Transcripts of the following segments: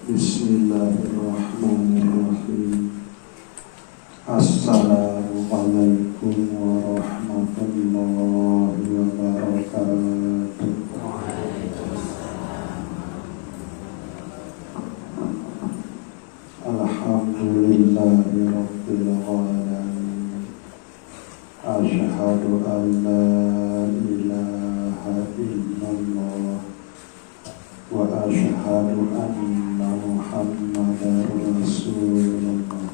Bismillahirrahmanirrahim. Assalamualaikum warahmatullahi wabarakatuh. Alhamdulillahi rabbil alamin. Asyhadu an la ilaha illallah wa asyhadu anna Muhammadar Rasulullah.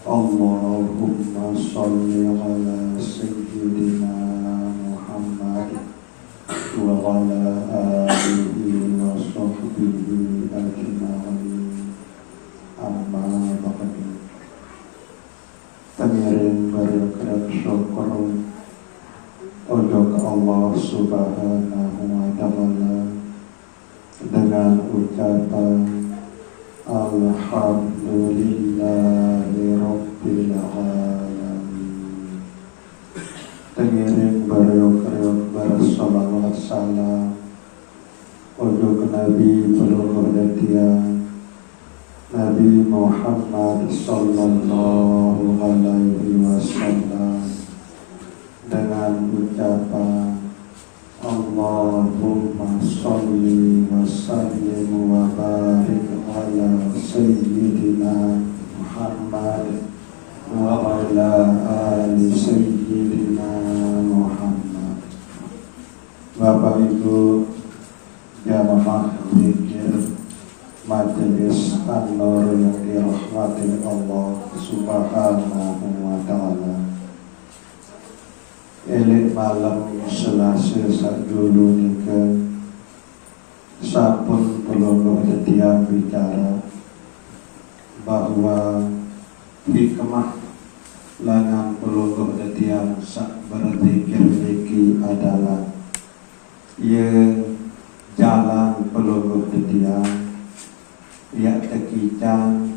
Allahumma sholli ala sayyidina Muhammad wa ala alihi wa sahbihi ajma'in. Amma ba'du. Pangiring bergerak syukur untuk Allah Subhanahu wa ta'ala dengan ucapan Alhamdulillahi Rabbil Alamin. Tengiring beriuk-riuk bersalawat salam untuk Nabi peluruh datian Nabi Muhammad sallallahu alaihi wasallam dengan ucapan Allahumma sholli wa sallim wa barik ala sayyidina Muhammad wa ala ali sayyidina Muhammad. Bapak Ibu jamaah zikir majelis An-Nur yang dirahmati Allah Subhanahu wa ta'ala. Elik malam Selasa sadulu nika sampun peluluh detiang bicara bahwa hikmah langan peluluh detiang sak berzikir niki adalah ia jalan peluluh detiang ia tekican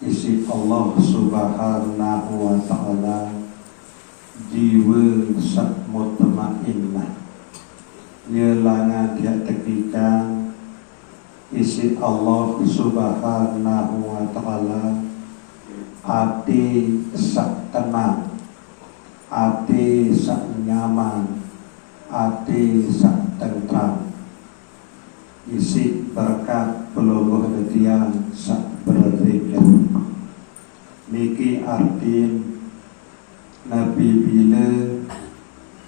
isi Allah Subhanahu wa ta'ala jiwa sak mutmainnah. Yelangan dia tekikan isi Allah Subhanahu wa ta'ala hati sak tenang, hati sak nyaman, hati sak tentram. Isi berkat peluluh detiang sak berzikir. Niki artin Nabi bila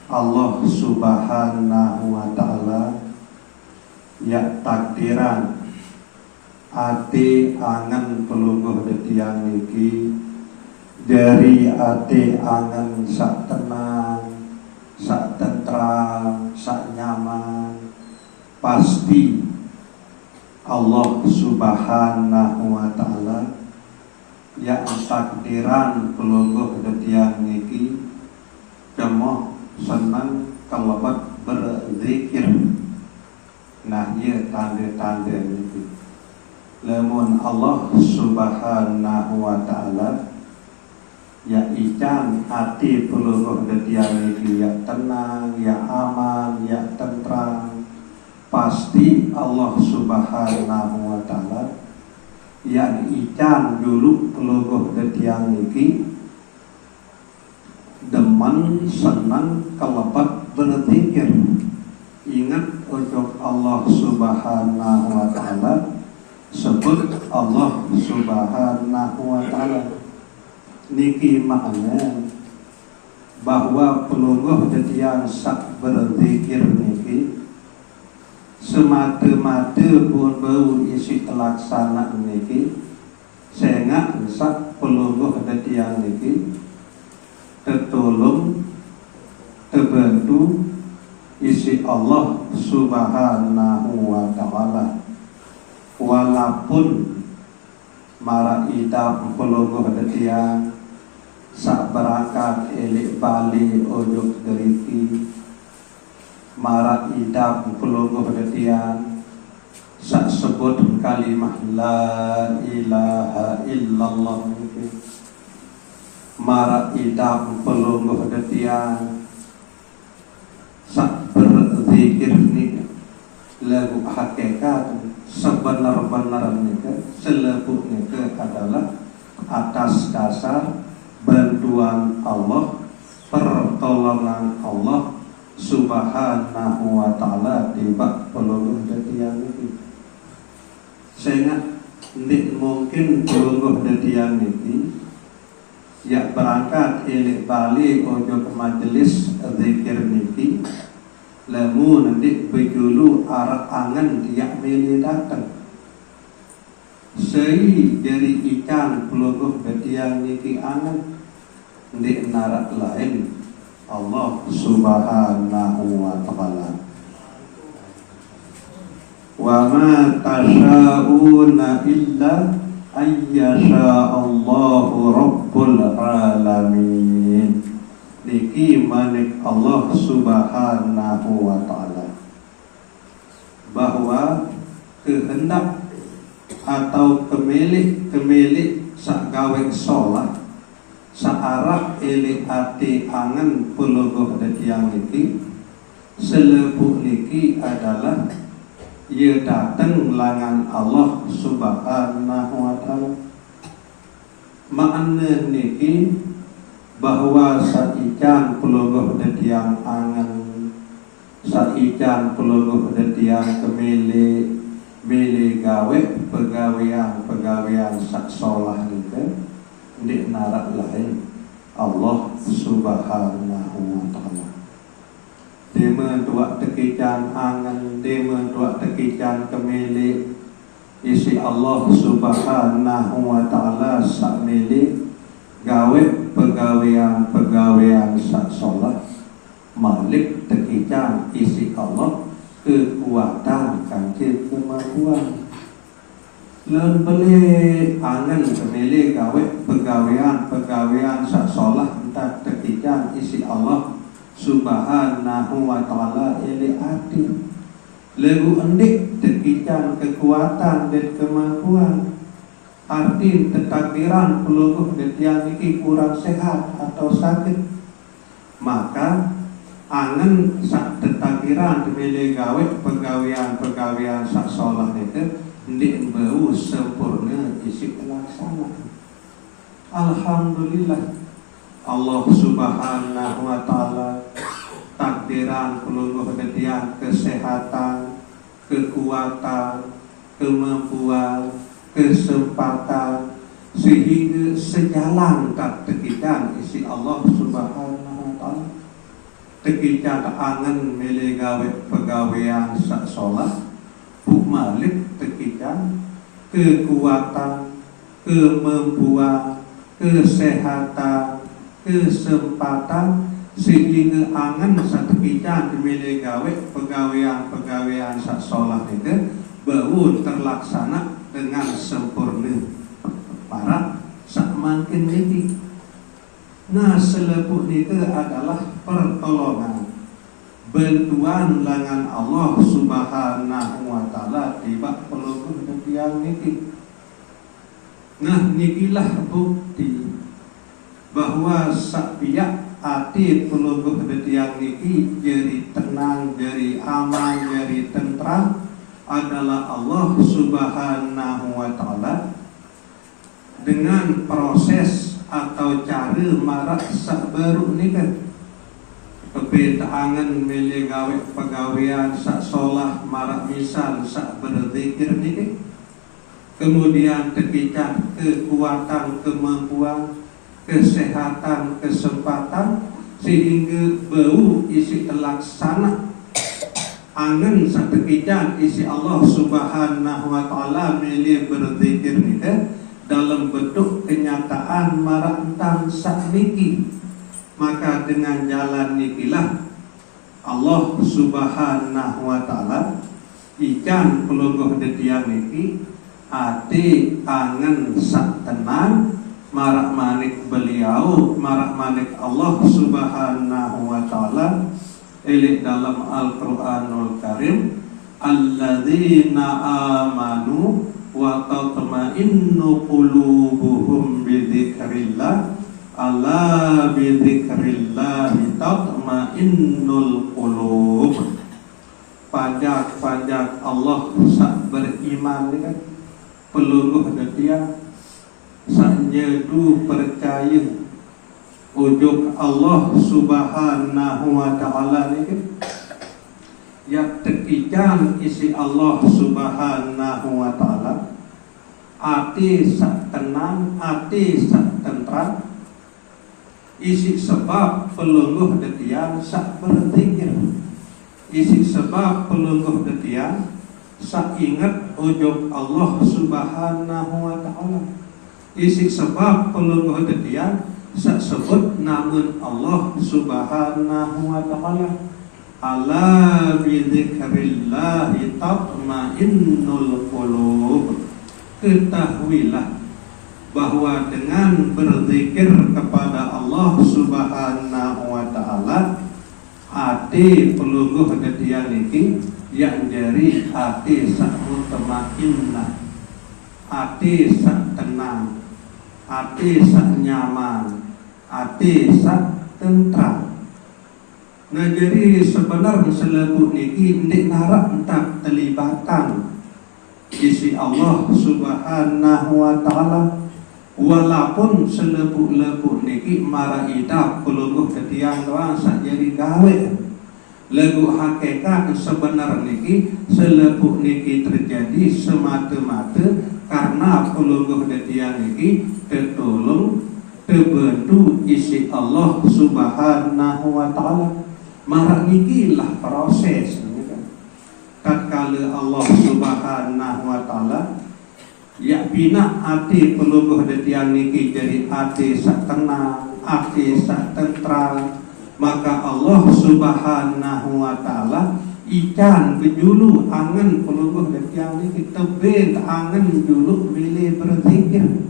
Allah Subhanahu wa ta'ala ya takdiran ati angen pelungguh detiang niki dari ati angen sak tenang, sak tentram, sak nyaman, pasti Allah Subhanahu wa ta'ala ya takdiran pelungguh detiang niki demoh senang kelebat berzikir. Nah ia tanda-tanda niki. Lamun Allah Subhanahu wa ta'ala ya ican hati pelungguh detiang niki ya tenang, ya aman, ya tentram, pasti Allah Subhanahu wa ta'ala yang ican dulu peluluh detiang niki demen senang kelebat berzikir. Ingat untuk Allah Subhanahu wa ta'ala, sebut Allah Subhanahu wa ta'ala. Niki makna bahwa peluluh detiang sak berzikir niki semata-mata pun bau isi terlaksana niki sehingga sak peluluh detiang niki tertolong terbantu isi Allah Subhanahu wa ta'ala. Walaupun mara idam peluluh detiang sak berangkat elik bali ojuk deriki marat idam peluluh detian sak sebut kalimah la ilaha illallah marat idam peluluh detian sak berzikir ni lagu hakikat sebenar-benarnya selebutnya adalah atas dasar bantuan Allah, pertolongan Allah Subhanahu wa ta'ala di bak peluluh dadian ini. Sehingga tidak mungkin peluluh dadian ini ya berangkat ilik balik ojo ke majelis zikir niki lemu nanti bejulu arak angan dia milih datang sei dari ikan peluluh dadian niki angan di narak lain Allah Subhanahu wa ta'ala. Wa ma tasha'una illa ayyasha Allahu Rabbul alamin. Niki manik Allah Subhanahu wa ta'ala bahwa kehendak atau kemilik sak gawe sholat searah ili hati angan peluguh dadiang niki selebuk niki adalah ia datang langan Allah Subhanahu wa ta'ala. Makna niki bahwa saikan peluguh dadiang angan saikan peluguh dadiang kemilik gawe pegawean sak solah niki di narak lain Allah Subhanahu wa ta'ala. Dema dua tekican angan, dema dua tekican kemilik isi Allah Subhanahu wa ta'ala sak milik gawe pegawean sak solat malik tekican isi Allah kekuatan kancil kemampuan len beli angan kemili gawe pegawean sak solah entah tekican isi Allah Subhanahu wa ta'ala ili ati legu endik tekican kekuatan dan kemampuan arti tetakdiran peluruh detian iki kurang sehat atau sakit maka angan sak tetakdiran kemili gawe pegawean sak solah itu ndik bau sempurna isi laksana. Alhamdulillah Allah Subhanahu wa ta'ala takdiran peluruh dadian kesehatan, kekuatan, kemampuan, kesempatan sehingga sejalan tak tekitan isi Allah Subhanahu wa ta'ala tekitan angan milih gawe pegawean sak solat buk malik tekican kekuatan, kemampuan, kesehatan, kesempatan sehingga angan satekican dimilih gawe pegawean sak solah itu bau terlaksana dengan sempurna para sak makin ini. Nah selebut itu adalah pertolongan bantuan langan Allah Subhanahu wa ta'ala tiba peluruh dadiang niki. Nah nikilah bukti bahwa sak biak ati peluruh dadiang niki jadi tenang, jadi aman, jadi tentram adalah Allah Subhanahu wa ta'ala dengan proses atau cara marak sak baru nikah kebetangan milih gawe pegawean sak solah marak misal sak berzikir niki kemudian tekican kekuatan, kemampuan, kesehatan, kesempatan sehingga bau isi terlaksana angan sak tekican isi Allah Subhanahu wa ta'ala milih berzikir niki dalam bentuk kenyataan marak entan sak niki. Maka dengan jalan nikilah Allah Subhanahu wa ta'ala ikan pelungguh detiang niki ati angen sak tenang marak manik beliau marak manik Allah Subhanahu wa ta'ala ilik dalam Al-Quranul Karim alladzina amanu wa tatma'innu qulubuhum bidzikrillah ala bi dzikrillah tatma'innul qulub. pajak Allah sak beriman ni kan pelungguh dia sak nyedu percaya ujuk Allah Subhanahu wa taala ni kan yang tekijan isi Allah Subhanahu wa taala ati sak tenang ati sak tentram isi sebab pelungguh dia sak berzikir isi sebab pelungguh dia sak ingat ujuk Allah Subhanahu wa taala isi sebab pelungguh dia sak sebut namun Allah Subhanahu wa taala ala bi dzikrillah tatmainnul qulub ketahuilah bahwa dengan berzikir kepada Allah Subhanahu wa taala hati pelungguh dia niki yang jadi hati sak mutmainnah hati sak tenang hati sak nyaman hati sak tentram. Nah jadi sebenarnya selebut niki ndik narak entah terlibatan isi Allah Subhanahu wa taala walaupun selebut-lebut niki mara idap pelungguh ketiang doang sak jadi gawe lagu hakikat sebenar niki selebut niki terjadi semata-mata karena pelungguh ketiang niki tertolong terbantu isi Allah Subhanahu wa taala mara niki lah proses tatkala Allah Subhanahu wa taala ya bina hati pelungguh detian niki jadi hati sak tenang, hati sak tentram, maka Allah Subhanahu wa taala ikan kejulu angen pelungguh detian niki tebing angen dulu milih berzikir.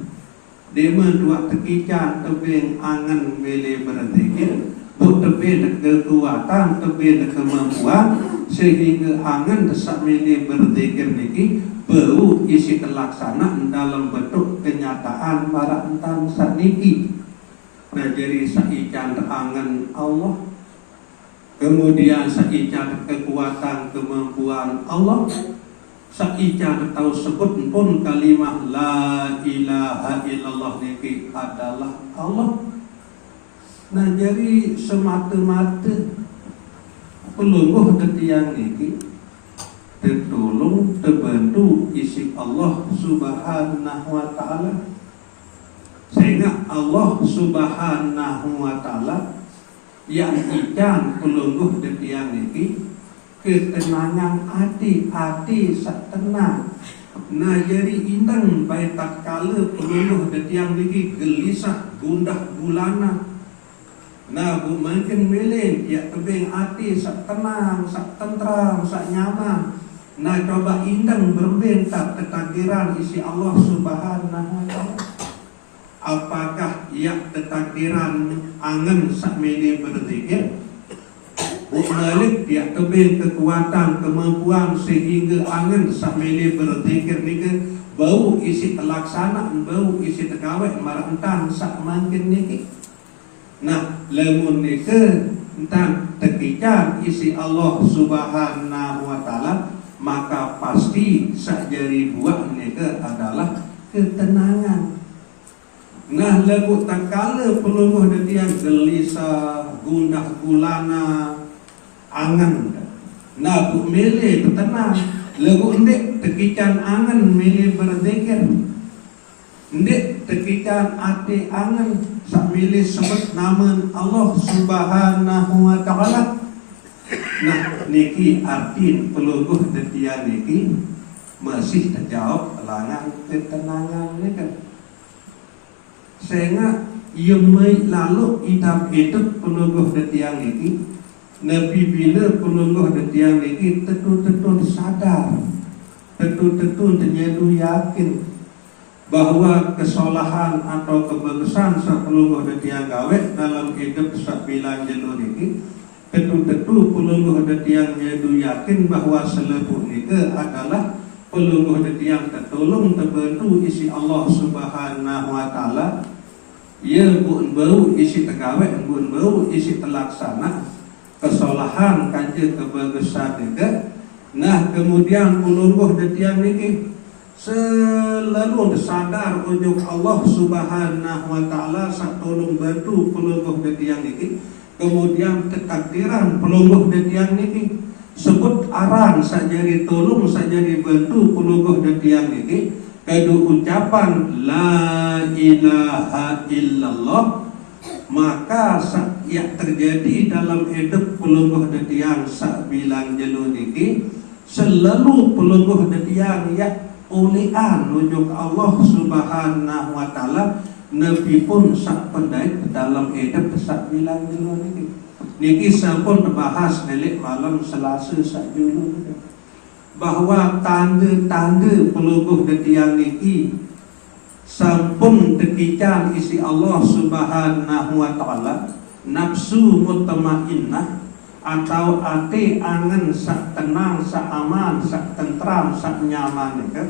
Dema dua tekican tebing angen milih berzikir, bu tebing kekuatan, tebing kemampuan sehingga angen desak milih berzikir niki bau isi terlaksana dalam bentuk kenyataan para entan sakniki. Nah jadi saican terangan Allah, kemudian saican kekuatan kemampuan Allah, saican tahu sebut pun kalimah la ilaha illallah niki adalah Allah. Nah jadi semata-mata pelungguh detiang niki tertolong terbantu isi Allah Subhanahu wa taala sehingga Allah Subhanahu wa taala yang ikan pelungguh detiang niki ketenangan hati sak tenang. Nah jadi indang baik tatkala pelungguh detiang niki gelisah gundah gulana. Nah bu mungkin milih ya tebing hati sak tenang sak tentram sak nyaman. Nah coba indang berbentak ketakdiran isi Allah Subhanahu wa taala. Apakah ia ketakdiran angen sak meni berzikir? Balik dia tebing kekuatan kemampuan sehingga angen sak meni berzikir niki bau isi terlaksana bau isi tegawai marantan sak mangkin niki. Nah lemun niki entan tekican isi Allah Subhanahu wa taala maka pasti sakjari buah nega adalah ketenangan. Nah lagu tatkala pelungguh detian gelisah gundah gulana angan nah bu milih tenang lagu endek tekican angan milih berzikir endek tekican ati angan sak milih sebut nama Allah Subhanahu wa taala. Nah niki arti pelungguh detian niki masih terjawab pelangan ketenangan ni kan. Sehingga ia lalu idam hidup pelungguh detian niki Nabi bila pelungguh detian niki tentu-tentu sadar tentu-tentu ternyadu yakin bahwa kesalahan atau kebagusan sepelungguh detian gawe dalam hidup sabilan jalur niki tentu-tentu pelungguh detiang nyadu yakin bahwa selebut nika adalah pelungguh detiang tertolong terbantu isi Allah Subhanahu wa taala. Ia bun bau isi tegawai bun bau isi terlaksana kesalahan kanja kebagusan nika Nah kemudian pelungguh detiang niki selalu sadar ujuk Allah Subhanahu wa taala sak tolong bantu pelungguh detiang niki. Kemudian ketakdiran pelungguh detiang niki sebut aran sajari tolong sajari bantu pelungguh detiang niki kedu ucapan la ilaha illallah, maka yang terjadi dalam hidup pelungguh detiang sak bilang jelu niki selalu pelungguh detiang ya ulian nujuk Allah Subhanahu wa taala nabi pun sak pendai dalam hidup sak bilang jelu niki sampun bahas nelik malam Selasa sak julu bahwa tanda-tanda pelungguh detiang niki sampun tekican isi Allah Subhanahu wa taala nafsu mutmainnah atau ati angen sak tenang, sak aman, sak tentram, sak nyaman niki.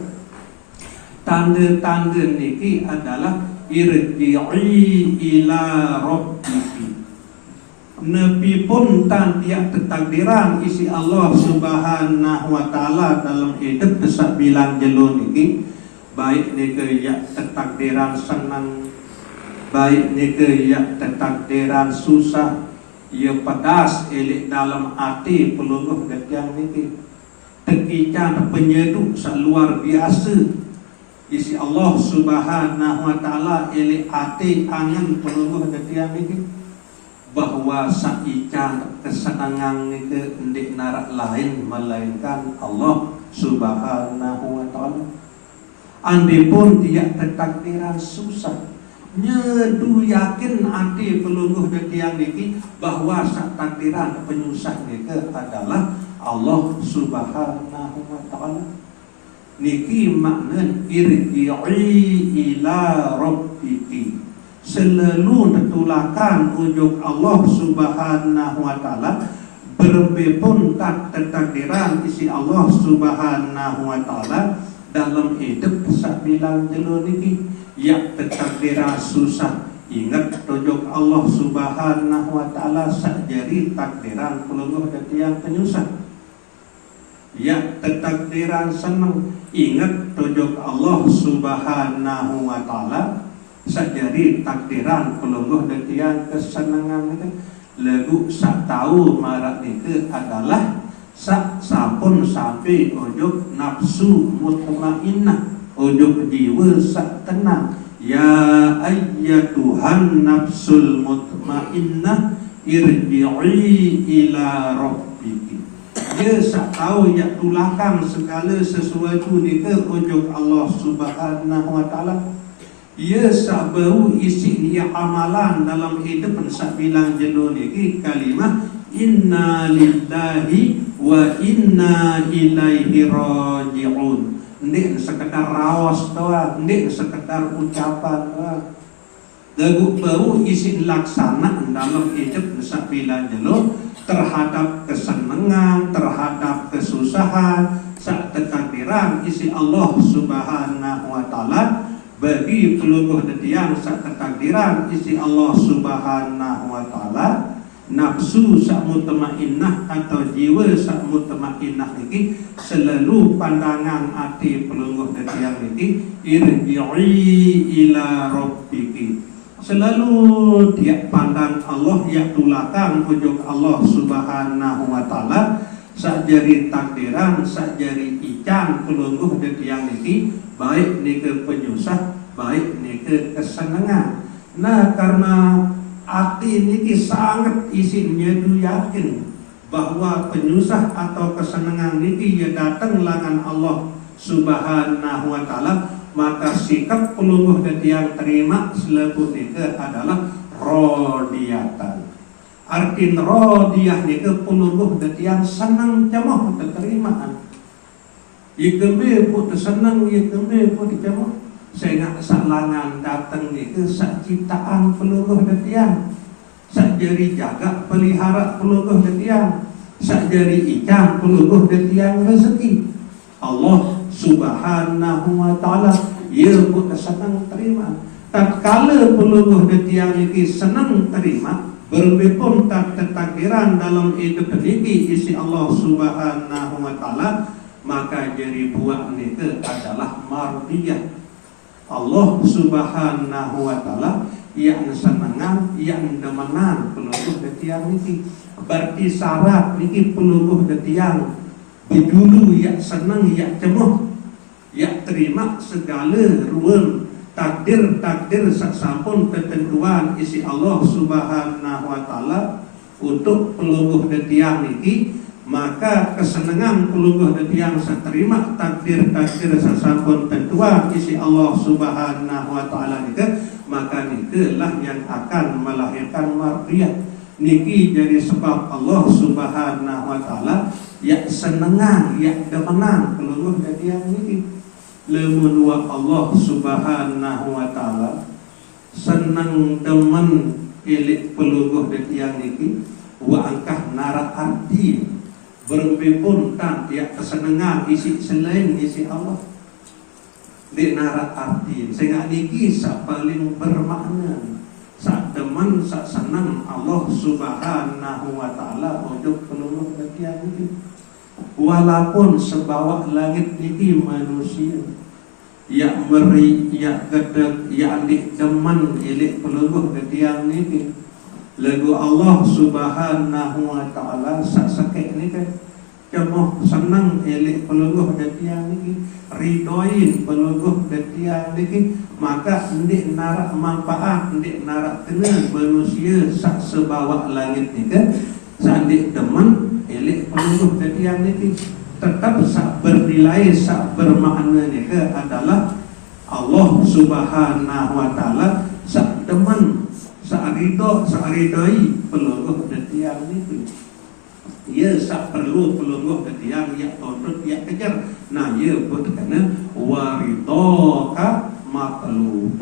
Tanda-tanda niki adalah irji'i ila rabbiki. Nabi pun tantiak ketakdiran isi Allah Subhanahu wa taala dalam hidup sak bilang jelo niki, baik niki ya ketakdiran senang, baik niki ya ketakdiran susah, ia pedas elik dalam hati pelungguh detiang niki. Tekican penyeduk luar biasa isi Allah Subhanahu wa taala elik hati angen pelungguh detiang niki, bahwa saican kesenangan niki ndik narak lain melainkan Allah Subhanahu wa taala. Andi pun tidak ketakdiran susah, nyedu yakin hati pelungguh detiang niki bahwa sak takdiran penyusah niki adalah Allah Subhanahu wa taala. Niki makna irji'i ila rabbiki, selalu tertulakan ujuk Allah Subhanahu wa taala, berbepun tak ketakdiran isi Allah Subhanahu wa taala dalam hidup sak bilang jelo niki. Ya ketakdiran susah, ingat tujuk Allah Subhanahu wa taala sakjari takdiran pelungguh detiang penyusah. Ya ketakdiran senang, ingat tujuk Allah Subhanahu wa taala sakjari takdiran pelungguh detiang kesenangan niki. Lagu sak tahu marak niki adalah sak sampun sampai ujuk nafsu mutmainnah, ujuk jiwa sak tenang. Ya ayyatuhan nafsul mutmainnah irji'i ila rabbiki. Dia sak tahu ya tulakan segala sesuatu ni ke ujuk Allah Subhanahu wa taala. Ia sak baru isi dia amalan dalam hidup sak bilang jelo niki kalimah inna lillahi wa inna ilaihi raji'un. Ndik sekedar raos doang, ndik sekedar ucapan doang. Lagu baru isi laksana dalam hidup sak bilang jelo terhadap kesenangan, terhadap kesusahan, sak ketakdiran isi Allah Subhanahu wa taala. Bagi pelungguh detiang sak ketakdiran isi Allah Subhanahu wa taala, nafsu sak mutmainnah atau jiwa sak mutmainnah niki selalu pandangan hati pelungguh detiang niki irji'i ila rabbiki, selalu dia pandang Allah ya tulakan ujuk Allah Subhanahu wa taala sakjari takdiran sakjari ican pelungguh detiang niki, baik niki penyusah, baik niki kesenangan. Nah karena hati niki sangat isinya itu yakin bahwa penyusah atau kesenangan niki ya datang langan Allah Subhanahu wa taala, maka sikap pelungguh detiang terima selaku niki adalah rodiyatan. Arti rodiyah niki pelungguh detiang senang cemoh terimaan. Ikembe pun senang, ikembe pun cemoh. Saya nak salangan datang niki sak ciptaan pelungguh detiang, sak jari jaga pelihara pelungguh detiang, sak jari ikan pelungguh detiang rezeki. Allah Subhanahu wa taala ia pun senang terima. Tatkala pelungguh detiang niki senang terima, Berwipun takdiran dalam hidup niki isi Allah Subhanahu wa taala, maka jadi buat niki adalah mardiyah. Allah Subhanahu wa taala yang senengan, yang demenan peluluh detiang niki. Berarti syarat niki peluluh detiang bejulu yang senang, yang cemuh, yang terima segala ruang takdir sasampun ketentuan isi Allah Subhanahu wa taala untuk pelungguh detiang niki, maka kesenangan pelungguh detiang saterima takdir sasampun tentuan isi Allah Subhanahu wa taala niki, maka nikelah yang akan melahirkan mardiyah. Niki jadi sebab Allah Subhanahu wa taala yang senengan, yang demenan pelungguh detiang niki. Lamun wa Allah Subhanahu wa taala senang demen ilik pelungguh detiang niki, wa angkah nara arti berpipun tan ya kesenangan isi selain isi Allah di nara arti sehingga niki sak paling bermakna, sak demen sak senang Allah Subhanahu wa taala untuk pelungguh detiang niki. Walaupun sebawah langit niki manusia yang meri, yang gedeg, yang demen ilik pelungguh detiang niki, lagu Allah Subhanahu wa taala sak sakit niki cemoh senang ilik pelungguh detiang niki, ridoin pelungguh detiang niki, maka ndik narak manfaat, ndik narak kena manusia sak sebawah langit niki sandik demen ilik pelungguh detiang niki, tetap sak bernilai, sak bermakna niki adalah Allah Subhanahu wa taala sak demen, sak ridho, sak ridhoi pelungguh detiang niki. Ia sak perlu pelungguh detiang ya tuntut ya kejar. Nah, ia buat kena waridhoka matlub.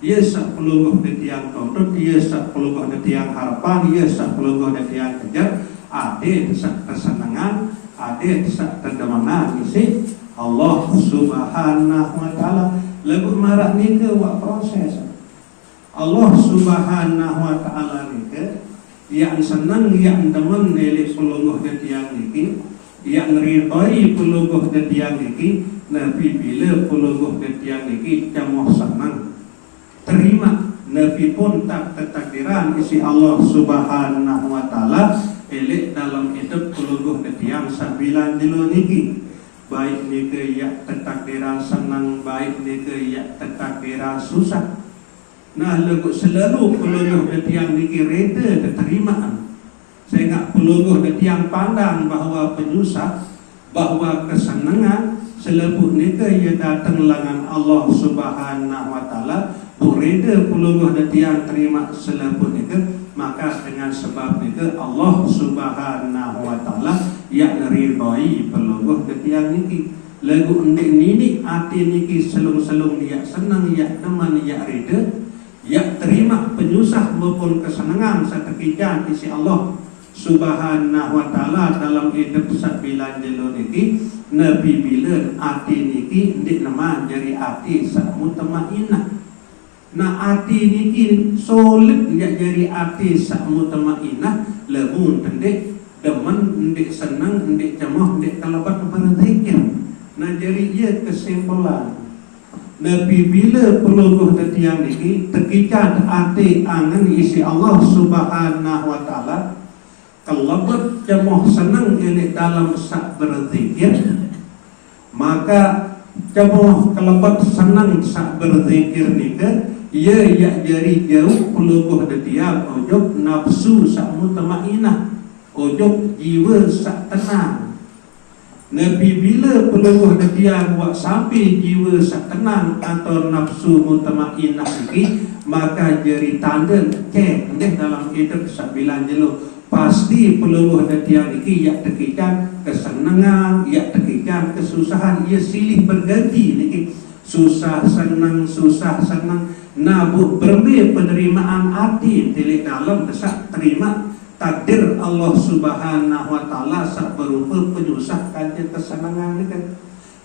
Ia sak pelungguh detiang tuntut, ia sak pelungguh detiang harapan, ia sak pelungguh detiang kejar. Ade sak kesenangan, ade sak kedemenan isi Allah Subhanahu wa taala. Lagu marak nike wa proses Allah Subhanahu wa taala nike yang senang, yang demen nilai pelungguh detiang niki, yang ridhoi pelungguh detiang niki. Nabi bila pelungguh detiang niki cemoh senang terima, Nabi pun tak ketakdiran isi Allah Subhanahu wa taala elik dalam hidup pelungguh detiang sabilan dilo niki, baik niki ya ketakdiran senang, baik niki ya ketakdiran susah. Nah, lagu selalu pelungguh detiang niki reda keterimaan, sehingga pelungguh detiang pandang bahawa penyusah, bahawa kesenangan selebuh niki ia datang lengan Allah Subhanahu wa taala, reda pelungguh detiang terima selebuh niki, maka dengan sebab itu Allah Subhanahu wa taala yang ridhoi pelungguh detiang niki. Lagu ndik nini ati niki selung-selung dia senang, ya demen, ya rida, ya terima penyusah maupun kesenangan seketika isi Allah Subhanahu wa taala dalam hidup sabilan jelo niki. Nabi bila ati niki ndik nama jadi ati sak mutmainnah. Nah, ati niki solid ya jadi ati sak mutmainnah, lamun ndik demen, ndik senang, ndik cemoh, ndik kalabat berzikir. Nah, jadi ia kesimpulan Nabi bila pelungguh detiang niki tekikan ati angan isi Allah Subhanahu wa taala, kalabat cemoh senang ini dalam sak berzikir, maka cemoh kalabat senang sak berzikir nika ia ya jadi jauh pelungguh detiang ojok nafsu sak mutmainnah, ojok jiwa sak tenang. Nabi bila pelungguh detiang buat sampai jiwa sak tenang atau nafsu mutmainnah niki, maka jadi tanda cek ndek dalam hidup sabilan jelo pasti pelungguh detiang niki ya tekikan kesenangan, ya tekikan kesusahan, ia silih berganti niki, susah senang, susah senang. Nabu berbe penerimaan hati tilik dalam kesak terima takdir Allah Subhanahu wa taala sak berupa penyusah kanjen kesenangan niki.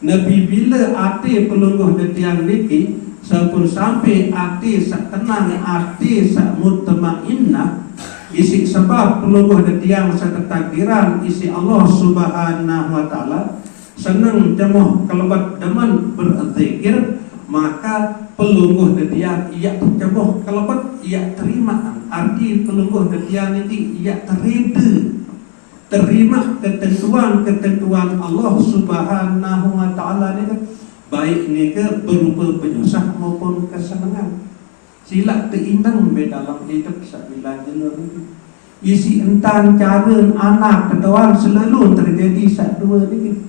Nabi bila hati pelungguh detiang niki sampun sampai hati sak tenang, hati sak mutmainnah, isi sebab pelungguh detiang seketakdiran isi Allah Subhanahu wa taala senang jemuh kelebat deman berzikir, maka pelungguh detiang ia jemuh kelebat ia terima. Arti pelungguh detiang ini ia terima ketentuan Allah Subhanahu wa taala ni, baik ni ke berupa penyusah maupun kesenangan. Sila teinang dalam hidup sabila jelur ini. Isi entan cara anak ketuan selalu terjadi dua ni.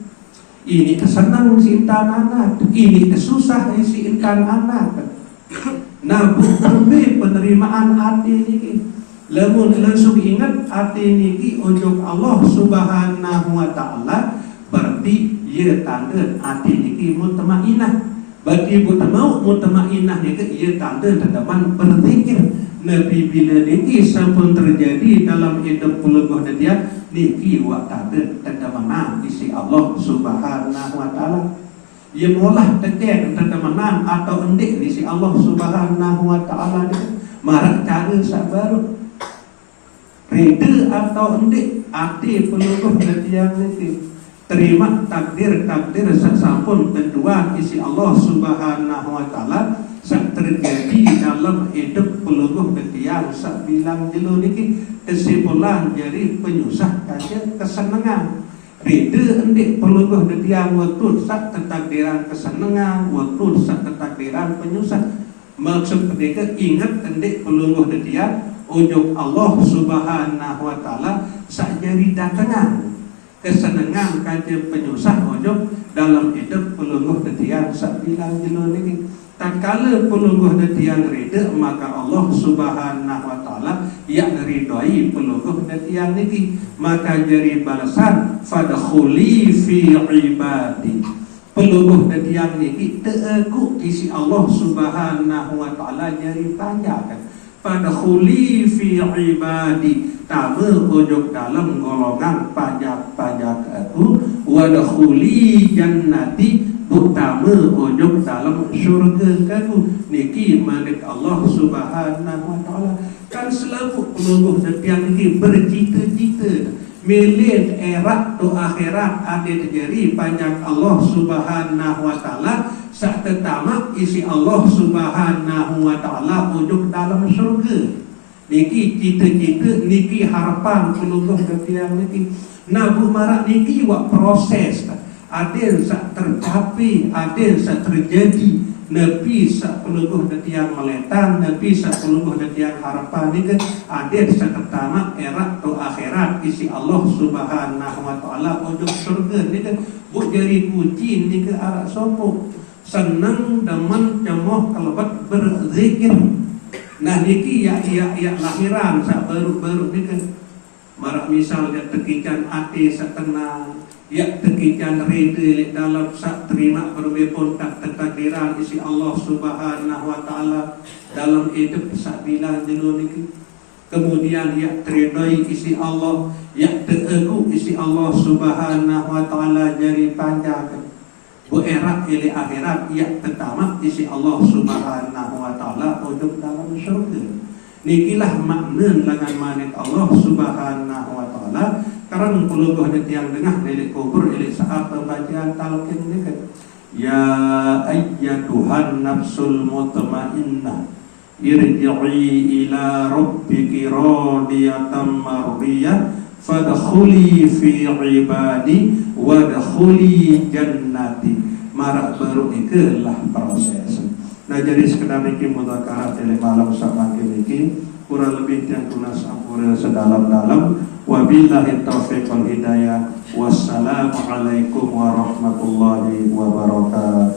Ini kesenang si entan anak, ini kesusah si entan anak. Nah, bukan penerimaan hati ni. Lamun langsung ingat hati niki ujung Allah Subhanahu wa taala, berarti ia tanda hati niki mutmainnah. Berarti mutmainnah niki ia tanda teman berzikir. Nabi bila niki sampun terjadi dalam hidup pelungguh dia niki wa tanda menang isi Allah Subhanahu wa taala. Ia molah tetek menang atau endik isi Allah Subhanahu wa taala dia. Marak cara sabar reda atau endik hati pelungguh yang niki terima takdir sampun tentuan isi Allah Subhanahu wa taala sak terjadi dalam hidup pelungguh yang sak bilang jelo niki kesimpulan jadi penyusah kaca kesenangan reda endik pelungguh yang waktu sak ketakdiran kesenangan waktu sak ketakdiran penyusah. Maksud ketika ingat endik pelungguh dia ujung Allah Subhanahu wa taala sakjari datangan kesenangan kaca penyusah ujung dalam hidup pelungguh detiang sak bilang jelo niki. Tatkala pelungguh detiang reda, maka Allah Subhanahu wa taala yang ridai pelungguh detiang niki, maka jari balasan fadkhuli fi ibadi. Pelungguh detiang niki teegu isi Allah Subhanahu wa taala jari panjang. Fadkhuli fi ibadi, tama ujung dalam golongan pajak-pajak aku, wadkhuli jannati, utama ujung dalam syurga aku. Niki manik Allah Subhanahu wa taala. Kan selalu pelungguh detiang niki bercita-cita milik erat tu akhirat ada terjadi banyak Allah Subhanahu wa taala sak tetamak isi Allah Subhanahu wa taala ujung dalam syurga. Niki cita-cita niki harapan pelungguh detiang niki. Nabu marak niki wa proses ada sak tercapai, ada sak terjadi. Nabi sak pelungguh detiang meletan, Nabi sak pelungguh detiang harapan ni ada sak pertama era tu akhirat isi Allah Subhanahu wa taala ujung surga ni kan bu jari kunci ni ke arah sopo senang demen cemoh kelebat berzikir. Nah niki ya lahiran sak baru ni kan marak misal dia tekikan hati sak tenang, ya tekikan reda dalam sak terima berbepon tak takdiran isi Allah Subhanahu wa taala dalam hidup sak bilang jelo niki. Kemudian ya teridai isi Allah, ya teegu isi Allah Subhanahu wa taala jari panjang. Bu erat ili akhirat ya pertama isi Allah Subhanahu wa taala ujung dalam syurga. Nikilah makna lengan manik Allah Subhanahu wa taala. Karena pelungguh yang dengar dari kubur dari saat pembacaan talqin ni kan, ya ayyatuhan nafsul mutmainnah irji'i ila rabbiki radiyatan mardiyah fadkhuli fi ibadi wadkhuli jannati. Marak baru ikelah proses. Nah jadi sekedar niki mudzakarah dari malam sama niki kurang lebih yang tunas ampura sedalam-dalam. Wabillahi taufiq wal hidayah. Wassalamualaikum warahmatullahi wabarakatuh.